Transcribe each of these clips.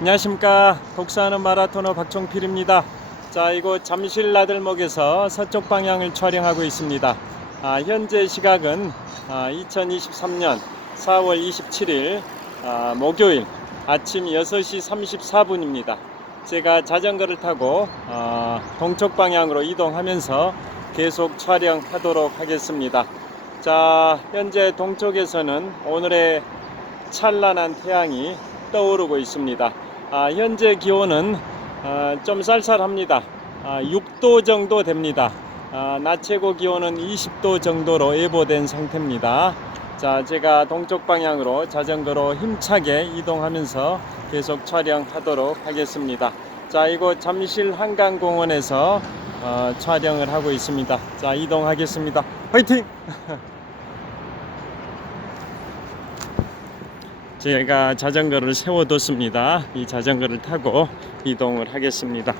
안녕하십니까. 독서하는 마라토너 박종필입니다. 자, 이곳 잠실 나들목에서 서쪽 방향을 촬영하고 있습니다. 현재 시각은 2023년 4월 27일 목요일 아침 6시 34분입니다. 제가 자전거를 타고 동쪽 방향으로 이동하면서 계속 촬영하도록 하겠습니다. 자, 현재 동쪽에서는 오늘의 찬란한 태양이 떠오르고 있습니다. 현재 기온은 좀 쌀쌀합니다. 6도 정도 됩니다. 낮 최고 기온은 20도 정도로 예보된 상태입니다. 자, 제가 동쪽 방향으로 자전거로 힘차게 이동하면서 계속 촬영하도록 하겠습니다. 자, 이곳 잠실 한강공원에서 촬영을 하고 있습니다. 자, 이동하겠습니다. 화이팅! 제가 자전거를 세워뒀습니다. 이 자전거를 타고 이동을 하겠습니다.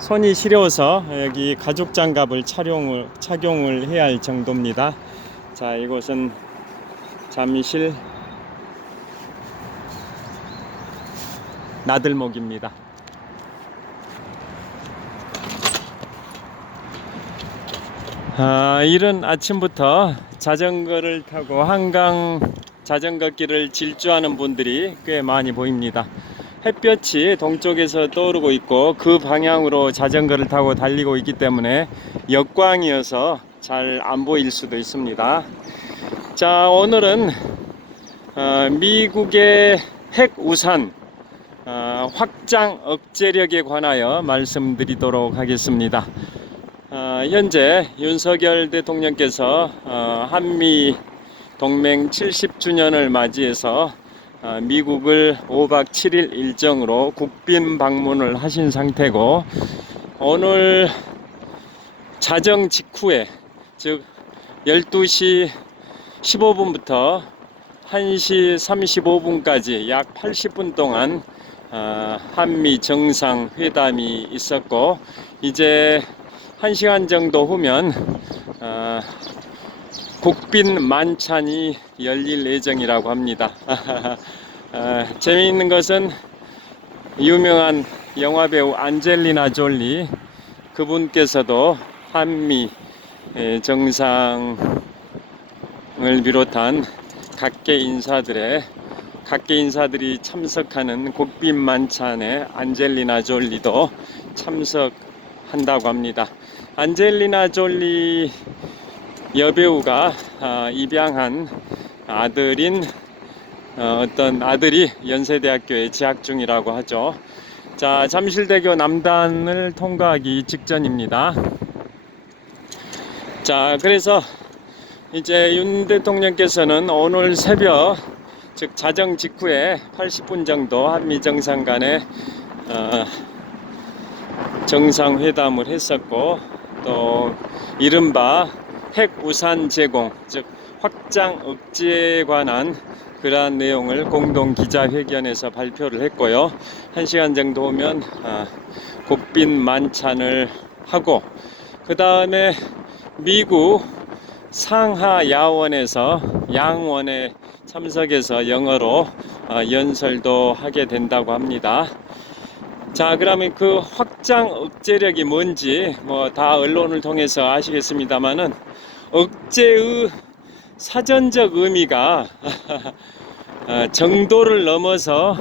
손이 시려워서 여기 가죽 장갑을 착용을 해야 할 정도입니다. 자, 이곳은 잠실 나들목입니다. 이른 아침부터 자전거를 타고 한강 자전거길을 질주하는 분들이 꽤 많이 보입니다. 햇볕이 동쪽에서 떠오르고 있고 그 방향으로 자전거를 타고 달리고 있기 때문에 역광이어서 잘 안 보일 수도 있습니다. 자, 오늘은 미국의 핵우산 확장 억제력에 관하여 말씀드리도록 하겠습니다. 현재 윤석열 대통령께서 한미 동맹 70주년을 맞이해서 미국을 5박 7일 일정으로 국빈 방문을 하신 상태고, 오늘 자정 직후에 즉 12시 15분부터 1시 35분까지 약 80분 동안 한미 정상회담이 있었고, 이제 1시간 정도 후면 국빈 만찬이 열릴 예정이라고 합니다. 재미있는 것은 유명한 영화배우 안젤리나 졸리 그분께서도 한미 정상을 비롯한 각계 인사들이 참석하는 국빈 만찬에 안젤리나 졸리도 참석한다고 합니다. 안젤리나 졸리 여배우가 입양한 아들인 어떤 아들이 연세대학교에 재학 중이라고 하죠. 자, 잠실대교 남단을 통과하기 직전입니다. 자, 그래서 이제 윤 대통령께서는 오늘 새벽 즉 자정 직후에 80분 정도 한미 정상 간에 정상회담을 했었고, 또 이른바 핵우산 제공 즉 확장 억제에 관한 그러한 내용을 공동 기자회견에서 발표를 했고요. 1시간 정도 오면 국빈 만찬을 하고, 그 다음에 미국 상하 야원에서 양원에 참석해서 영어로 연설도 하게 된다고 합니다. 자, 그러면 그 확장 억제력이 뭔지 뭐 다 언론을 통해서 아시겠습니다만은, 억제의 사전적 의미가 정도를 넘어서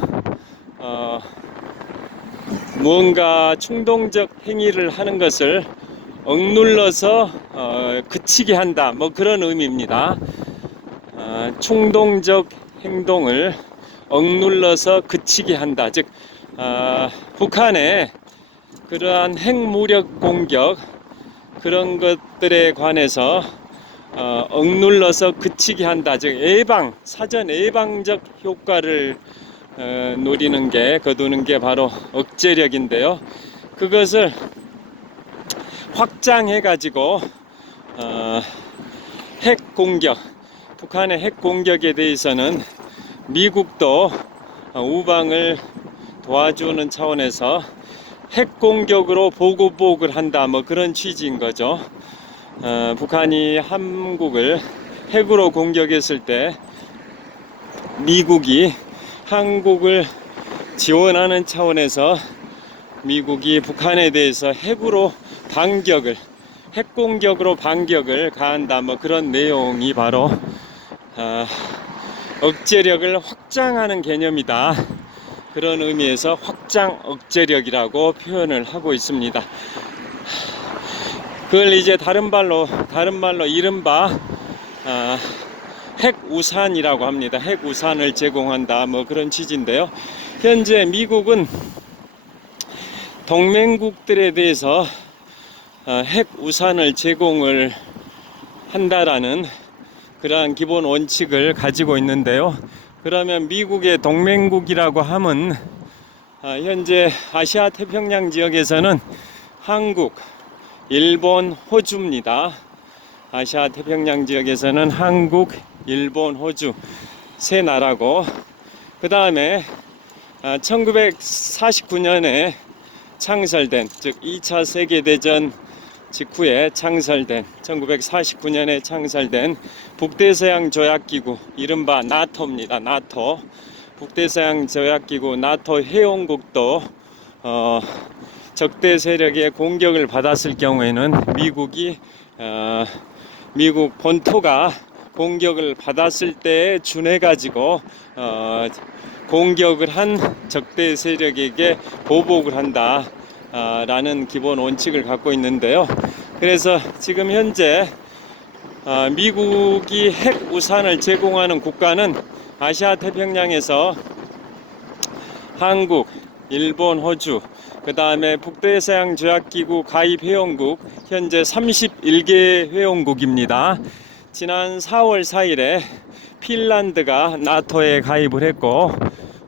무언가 충동적 행위를 하는 것을 억눌러서 그치게 한다, 뭐 그런 의미입니다. 충동적 행동을 억눌러서 그치게 한다, 즉 북한의 그러한 핵무력 공격 그런 것들에 관해서 억눌러서 그치게 한다, 즉 사전 예방적 효과를 노리는 게, 거두는 게 바로 억제력인데요. 그것을 확장해 가지고 핵 공격, 북한의 핵 공격에 대해서는 미국도 우방을 도와주는 차원에서 핵 공격으로 보복을 한다, 뭐 그런 취지인 거죠. 북한이 한국을 핵으로 공격했을 때 미국이 한국을 지원하는 차원에서 미국이 북한에 대해서 핵공격으로 반격을 가한다, 뭐 그런 내용이 바로 억제력을 확장하는 개념이다. 그런 의미에서 확장 억제력이라고 표현을 하고 있습니다. 그걸 이제 다른 말로 이른바 핵우산이라고 합니다. 핵우산을 제공한다, 뭐 그런 취지인데요. 현재 미국은 동맹국들에 대해서 핵우산을 제공을 한다라는 그러한 기본 원칙을 가지고 있는데요. 그러면 미국의 동맹국이라고 하면 현재 아시아 태평양 지역에서는 한국, 일본, 호주입니다. 아시아 태평양 지역에서는 한국, 일본, 호주 세 나라고, 그 다음에 1949년에 창설된, 즉 2차 세계대전 직후에 창설된, 1949년에 창설된 북대서양 조약기구, 이른바 나토입니다. 나토. 북대서양 조약기구 나토 회원국도 적대 세력의 공격을 받았을 경우에는 미국 본토가 공격을 받았을 때에 준해 가지고 공격을 한 적대 세력에게 보복을 한다 라는 기본 원칙을 갖고 있는데요. 그래서 지금 현재 미국이 핵우산을 제공하는 국가는 아시아 태평양에서 한국, 일본, 호주, 그 다음에 북대서양 조약기구 가입 회원국 현재 31개 회원국입니다. 지난 4월 4일에 핀란드가 나토에 가입을 했고,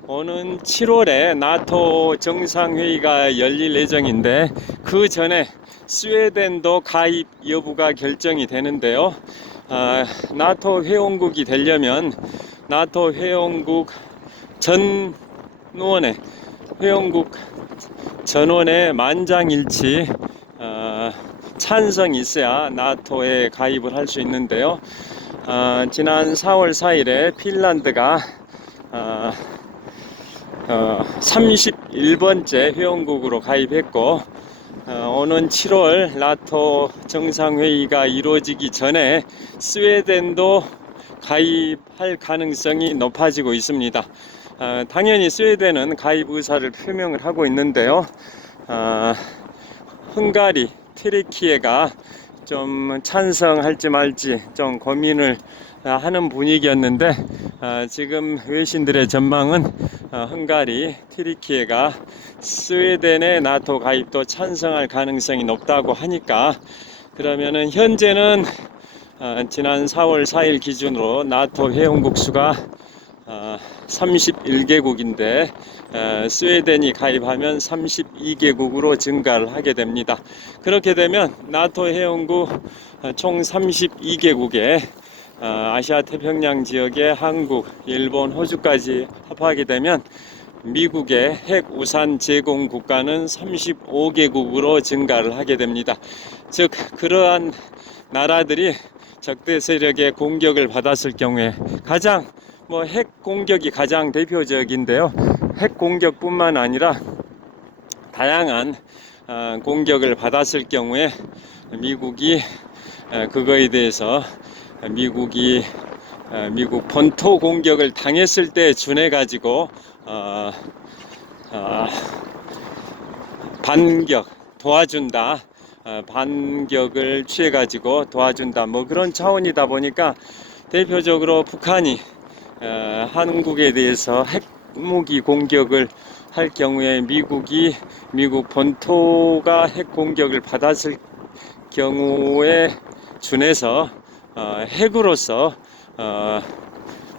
오는 7월에 나토 정상회의가 열릴 예정인데, 그 전에 스웨덴도 가입 여부가 결정이 되는데요. 나토 회원국이 되려면 나토 회원국 전원의 만장일치 찬성이 있어야 나토에 가입을 할 수 있는데요. 지난 4월 4일에 핀란드가 31번째 회원국으로 가입했고, 오는 7월 나토 정상회의가 이루어지기 전에 스웨덴도 가입할 가능성이 높아지고 있습니다. 당연히 스웨덴은 가입 의사를 표명을 하고 있는데요. 헝가리, 튀르키예가 좀 찬성할지 말지 좀 고민을 하는 분위기였는데, 지금 외신들의 전망은 헝가리, 튀르키예가 스웨덴의 나토 가입도 찬성할 가능성이 높다고 하니까, 그러면은 현재는 지난 4월 4일 기준으로 나토 회원국 수가 31개국인데 스웨덴이 가입하면 32개국으로 증가를 하게 됩니다. 그렇게 되면 나토 회원국 총 32개국에 아시아 태평양 지역의 한국, 일본, 호주까지 합하게 되면 미국의 핵 우산 제공 국가는 35개국으로 증가를 하게 됩니다. 즉 그러한 나라들이 적대 세력의 공격을 받았을 경우에 핵 공격이 가장 대표적인데요. 핵 공격뿐만 아니라 다양한 공격을 받았을 경우에 미국이 그거에 대해서 미국 본토 공격을 당했을 때 준해 가지고 도와준다. 반격을 취해 가지고 도와준다. 뭐 그런 차원이다 보니까 대표적으로 북한이 한국에 대해서 핵무기 공격을 할 경우에 미국 본토가 핵 공격을 받았을 경우에 준해서 핵으로서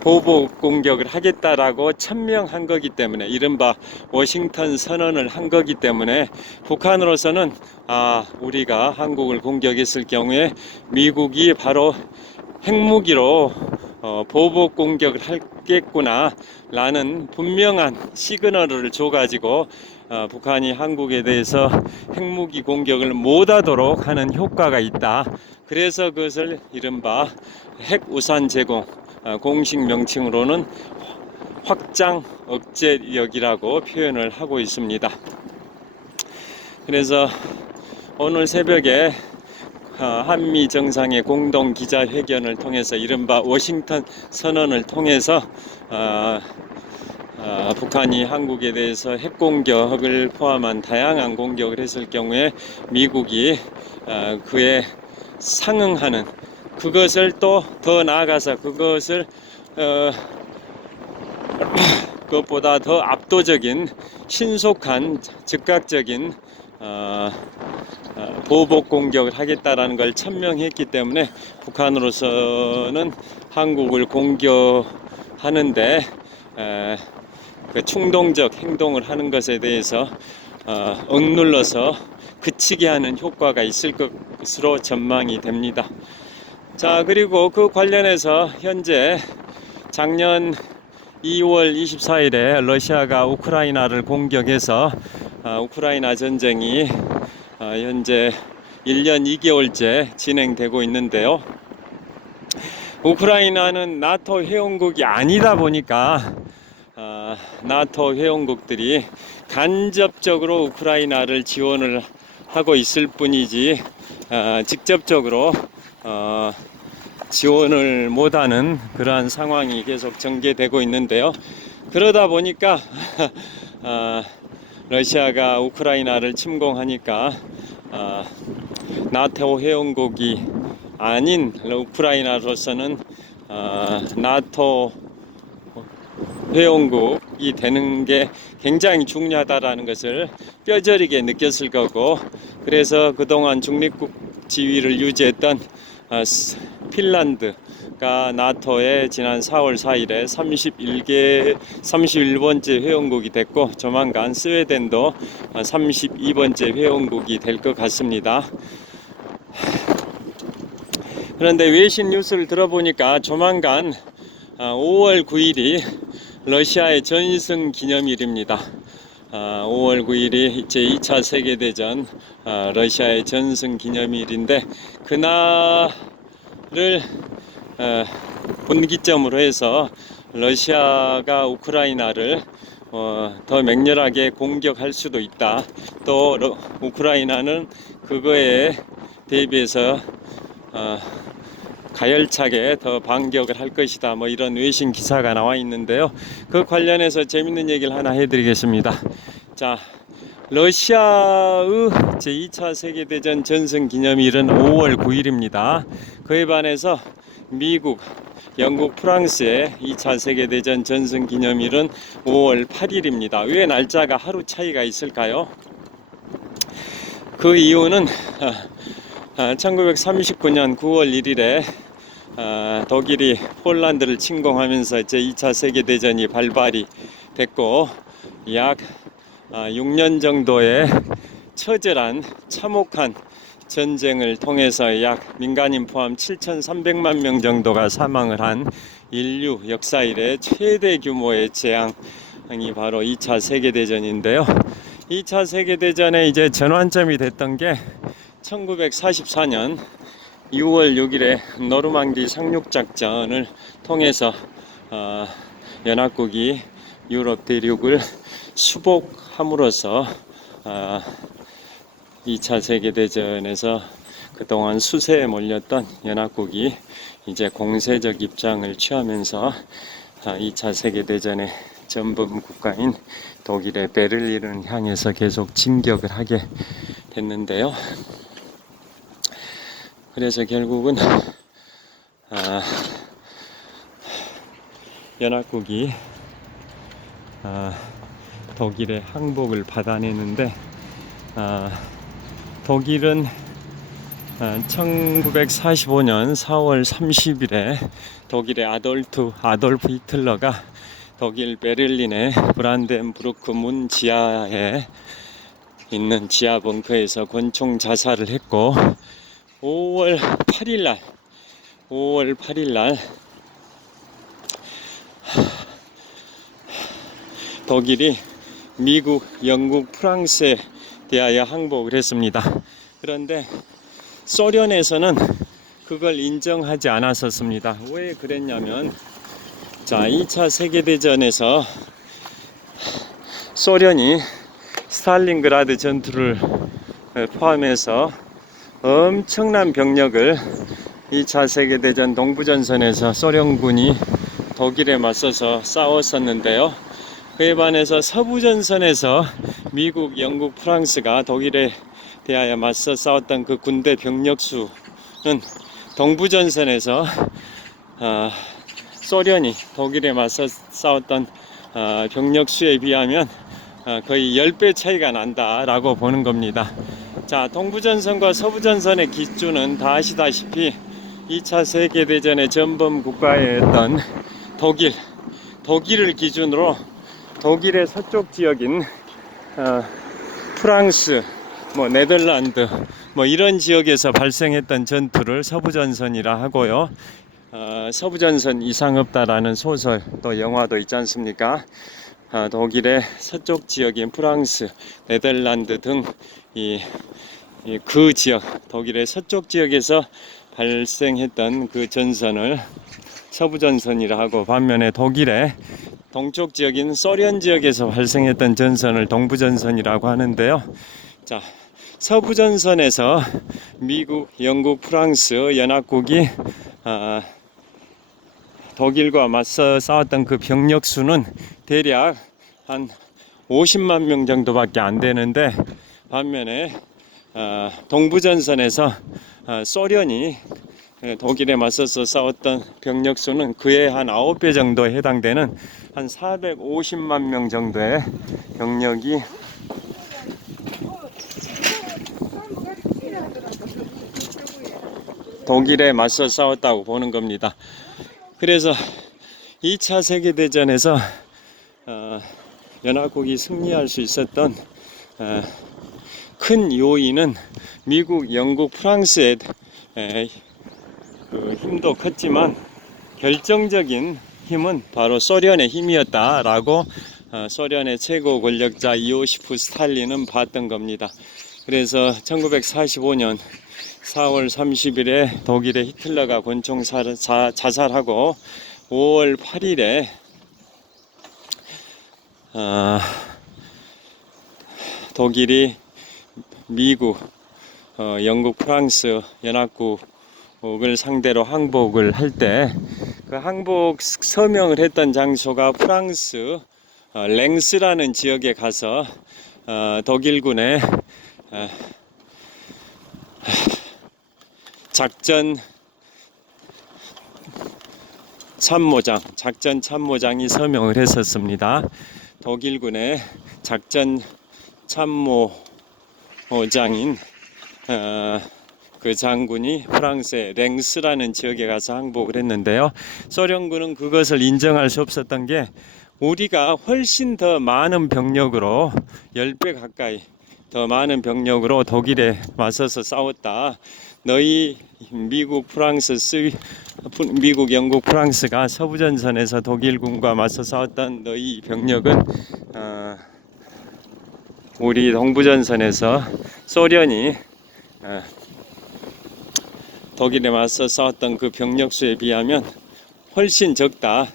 보복 공격을 하겠다라고 천명한 거기 때문에, 이른바 워싱턴 선언을 한 거기 때문에 북한으로서는 우리가 한국을 공격했을 경우에 미국이 바로 핵무기로 보복 공격을 하겠구나 라는 분명한 시그널을 줘가지고 북한이 한국에 대해서 핵무기 공격을 못하도록 하는 효과가 있다. 그래서 그것을 이른바 핵우산 제공, 공식 명칭으로는 확장 억제력이라고 표현을 하고 있습니다. 그래서 오늘 새벽에 한미 정상의 공동 기자회견을 통해서 이른바 워싱턴 선언을 통해서 북한이 한국에 대해서 핵공격을 포함한 다양한 공격을 했을 경우에 미국이 그에 상응하는, 그것을 또 더 나아가서 그것을 그것보다 더 압도적인 신속한 즉각적인 보복 공격을 하겠다라는 걸 천명했기 때문에 북한으로서는 한국을 공격하는데 그 충동적 행동을 하는 것에 대해서 억눌러서 그치게 하는 효과가 있을 것으로 전망이 됩니다. 자, 그리고 그 관련해서 현재 작년 2월 24일에 러시아가 우크라이나를 공격해서 우크라이나 전쟁이 현재 1년 2개월째 진행되고 있는데요. 우크라이나는 나토 회원국이 아니다 보니까 나토 회원국들이 간접적으로 우크라이나를 지원을 하고 있을 뿐이지 직접적으로 지원을 못하는 그러한 상황이 계속 전개되고 있는데요. 그러다 보니까 러시아가 우크라이나를 침공하니까 나토 회원국이 아닌 우크라이나로서는 나토 회원국이 되는 게 굉장히 중요하다라는 것을 뼈저리게 느꼈을 거고, 그래서 그동안 중립국 지위를 유지했던 핀란드가 나토에 지난 4월 4일에 31번째 회원국이 됐고, 조만간 스웨덴도 32번째 회원국이 될 것 같습니다. 그런데 외신 뉴스를 들어보니까 조만간 5월 9일이 러시아의 전승 기념일입니다. 5월 9일이 제2차 세계대전 러시아의 전승 기념일인데, 그날을 분기점으로 해서 러시아가 우크라이나를 더 맹렬하게 공격할 수도 있다. 또 우크라이나는 그거에 대비해서 가열차게 더 반격을 할 것이다, 뭐 이런 외신 기사가 나와 있는데요. 그 관련해서 재밌는 얘기를 하나 해드리겠습니다. 자, 러시아의 제2차 세계대전 전승 기념일은 5월 9일입니다. 그에 반해서 미국, 영국, 프랑스의 2차 세계대전 전승 기념일은 5월 8일입니다. 왜 날짜가 하루 차이가 있을까요? 그 이유는 1939년 9월 1일에 독일이 폴란드를 침공하면서 제2차 세계대전이 발발이 됐고, 약 6년 정도의 처절한 참혹한 전쟁을 통해서 약 민간인 포함 7,300만 명 정도가 사망을 한 인류 역사 이래 최대 규모의 재앙이 바로 2차 세계대전인데요. 2차 세계대전의 이제 전환점이 됐던 게 1944년 6월 6일에 노르망디 상륙작전을 통해서 연합국이 유럽 대륙을 수복함으로써 2차 세계대전에서 그동안 수세에 몰렸던 연합국이 이제 공세적 입장을 취하면서 2차 세계대전의 전범 국가인 독일의 베를린을 향해서 계속 진격을 하게 됐는데요. 그래서 결국은 연합국이 독일의 항복을 받아내는데, 독일은 1945년 4월 30일에 독일의 아돌프 히틀러가 독일 베를린의 브란덴부르크 문 지하에 있는 지하 벙커에서 권총 자살을 했고, 5월 8일날 독일이 미국, 영국, 프랑스에 대하여 항복을 했습니다. 그런데 소련에서는 그걸 인정하지 않았었습니다. 왜 그랬냐면 자, 2차 세계대전에서 소련이 스탈린그라드 전투를 포함해서 엄청난 병력을 2차 세계대전 동부전선에서 소련군이 독일에 맞서서 싸웠었는데요. 그에 반해서 서부전선에서 미국, 영국, 프랑스가 독일에 대하여 맞서 싸웠던 그 군대 병력 수는 동부전선에서 소련이 독일에 맞서 싸웠던 병력 수에 비하면 거의 10배 차이가 난다라고 보는 겁니다. 자, 동부전선과 서부전선의 기준은 다 아시다시피 2차 세계대전의 전범 국가였던 독일을 기준으로 독일의 서쪽 지역인 프랑스, 네덜란드 이런 지역에서 발생했던 전투를 서부전선이라 하고요. 서부전선 이상 없다라는 소설 또 영화도 있지 않습니까? 독일의 서쪽 지역인 프랑스, 네덜란드 등 그 지역, 독일의 서쪽 지역에서 발생했던 그 전선을 서부전선이라 하고, 반면에 독일의 동쪽 지역인 소련 지역에서 발생했던 전선을 동부전선이라고 하는데요. 자, 서부전선에서 미국, 영국, 프랑스 연합국이 독일과 맞서 싸웠던 그 병력 수는 대략 한 50만 명 정도밖에 안 되는데, 반면에 동부전선에서 소련이 독일에 맞서서 싸웠던 병력 수는 그의 한 9배 정도에 해당되는 한 450만 명 정도의 병력이 독일에 맞서 싸웠다고 보는 겁니다. 그래서 2차 세계대전에서 연합국이 승리할 수 있었던 큰 요인은 미국, 영국, 프랑스의 그 힘도 컸지만 결정적인 힘은 바로 소련의 힘이었다라고 소련의 최고 권력자 이오시프 스탈린은 봤던 겁니다. 그래서 1945년 4월 30일에 독일의 히틀러가 권총 자살하고 5월 8일에 독일이 미국, 영국, 프랑스 연합국을 상대로 항복을 할 때 그 항복 서명을 했던 장소가 프랑스 랭스라는 지역에 가서 독일군의 작전 참모장이 서명을 했었습니다. 독일군의 작전 참모장인 그 장군이 프랑스의 랭스라는 지역에 가서 항복을 했는데요. 소련군은 그것을 인정할 수 없었던 게, 우리가 훨씬 더 많은 병력으로 10배 가까이 더 많은 병력으로 독일에 맞서서 싸웠다. 너희 미국, 영국, 프랑스가 서부전선에서 독일군과 맞서 싸웠던 너희 병력은 우리 동부전선에서 소련이 독일에 맞서 싸웠던 그 병력 수에 비하면 훨씬 적다.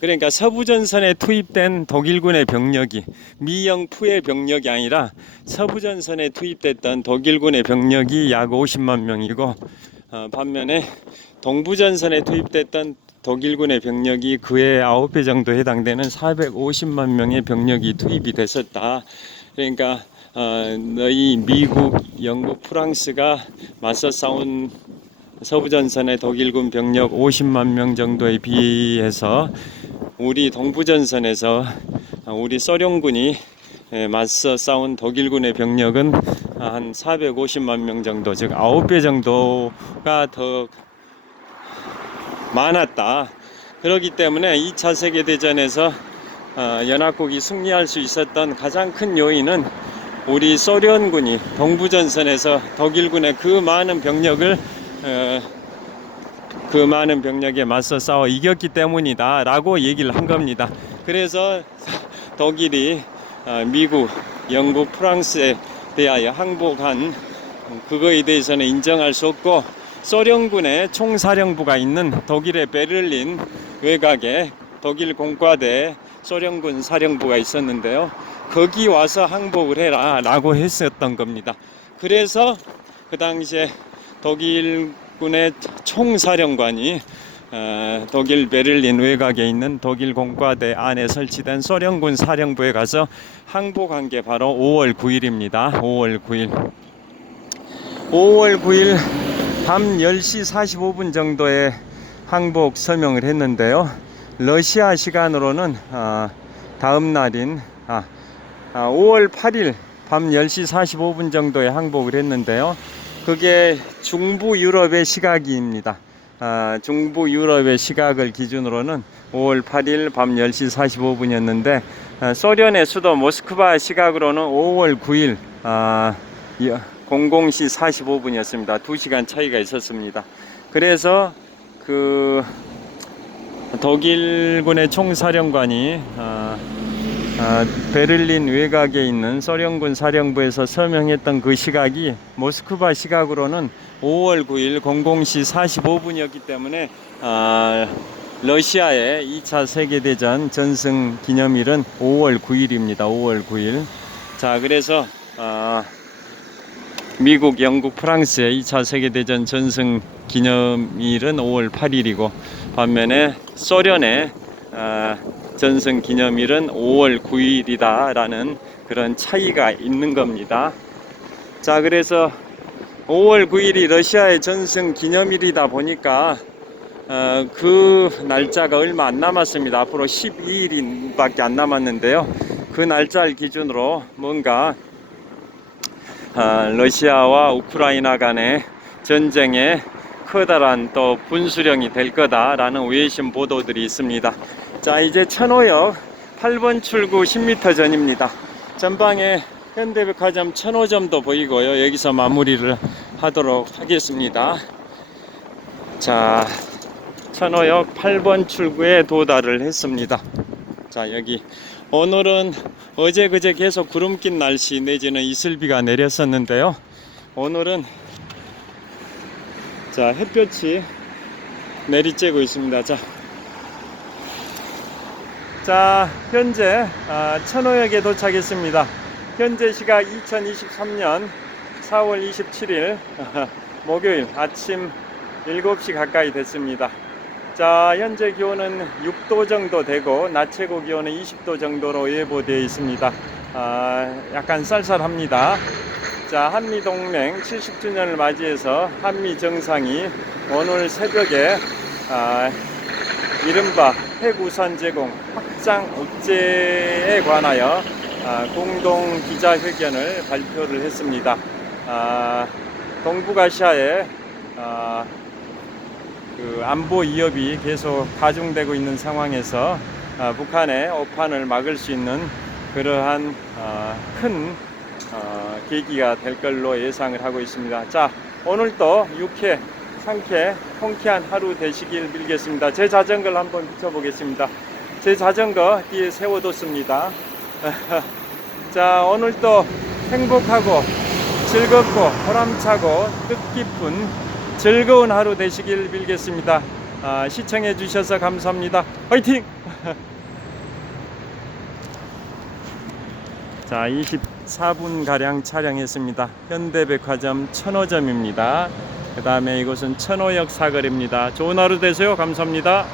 그러니까 서부전선에 투입된 독일군의 병력이 미영푸의 병력이 아니라 서부전선에 투입됐던 독일군의 병력이 약 50만 명이고, 반면에 동부전선에 투입됐던 독일군의 병력이 그의 9배 정도 해당되는 450만 명의 병력이 투입이 됐었다. 그러니까 너희 미국, 영국, 프랑스가 맞서 싸운 서부전선의 독일군 병력 50만 명 정도에 비해서 우리 동부전선에서 우리 소련군이 맞서 싸운 독일군의 병력은 한 450만 명 정도, 즉 9배 정도가 더 많았다. 그렇기 때문에 2차 세계대전에서 연합국이 승리할 수 있었던 가장 큰 요인은 우리 소련군이 동부전선에서 독일군의 그 많은 병력에 맞서 싸워 이겼기 때문이다 라고 얘기를 한 겁니다. 그래서 독일이 미국, 영국, 프랑스에 대하여 항복한 그거에 대해서는 인정할 수 없고, 소련군의 총사령부가 있는 독일의 베를린 외곽에 독일 공과대 소련군 사령부가 있었는데요. 거기 와서 항복을 해라 라고 했었던 겁니다. 그래서 그 당시에 독일군의 총사령관이 독일 베를린 외곽에 있는 독일 공과대 안에 설치된 소련군 사령부에 가서 항복한 게 바로 5월 9일입니다. 5월 9일. 5월 9일 밤 10시 45분 정도에 항복 설명을 했는데요. 러시아 시간으로는 다음 날인 5월 8일 밤 10시 45분 정도에 항복을 했는데요. 그게 중부 유럽의 시각입니다. 중부 유럽의 시각을 기준으로는 5월 8일 밤 10시 45분이었는데 소련의 수도 모스크바 시각으로는 5월 9일 00시 45분이었습니다. 2시간 차이가 있었습니다. 그래서 그 독일군의 총사령관이 베를린 외곽에 있는 소련군 사령부에서 서명했던 그 시각이 모스크바 시각으로는 5월 9일 00시 45분이었기 때문에 러시아의 2차 세계대전 전승 기념일은 5월 9일입니다. 5월 9일. 자, 그래서 미국, 영국, 프랑스의 2차 세계대전 전승 기념일은 5월 8일이고 반면에 소련의 전승 기념일은 5월 9일이다 라는 그런 차이가 있는 겁니다. 자, 그래서 5월 9일이 러시아의 전승 기념일이다 보니까 그 날짜가 얼마 안 남았습니다. 앞으로 12일밖에 안 남았는데요. 그 날짜를 기준으로 뭔가 러시아와 우크라이나 간의 전쟁에 커다란 또 분수령이 될 거다라는 외신 보도들이 있습니다. 자, 이제 천호역 8번 출구 10m 전입니다. 전방에 현대백화점 천호점도 보이고요. 여기서 마무리를 하도록 하겠습니다. 자, 천호역 8번 출구에 도달을 했습니다. 자, 여기 오늘은 어제 그제 계속 구름 낀 날씨 내지는 이슬비가 내렸었는데요. 오늘은 자, 햇볕이 내리쬐고 있습니다. 자, 현재 천호역에 도착했습니다. 현재 시각 2023년 4월 27일 목요일 아침 7시 가까이 됐습니다. 자, 현재 기온은 6도 정도 되고 낮 최고 기온은 20도 정도로 예보되어 있습니다. 약간 쌀쌀합니다. 자, 한미동맹 70주년을 맞이해서 한미정상이 오늘 새벽에 이른바 핵우산 제공 확장 억제에 관하여 공동 기자회견을 발표를 했습니다. 동북아시아의 그 안보 위협이 계속 가중되고 있는 상황에서 북한의 오판을 막을 수 있는 그러한 큰 계기가 될 걸로 예상을 하고 있습니다. 자, 오늘도 유쾌, 상쾌, 통쾌한 하루 되시길 빌겠습니다. 제 자전거를 한번 비춰보겠습니다. 제 자전거 뒤에 세워뒀습니다. 자, 오늘도 행복하고 즐겁고 보람차고 뜻깊은 즐거운 하루 되시길 빌겠습니다. 시청해 주셔서 감사합니다. 화이팅! 자, 24분가량 촬영했습니다. 현대백화점 천호점입니다. 그 다음에 이곳은 천호역 사거리입니다. 좋은 하루 되세요. 감사합니다.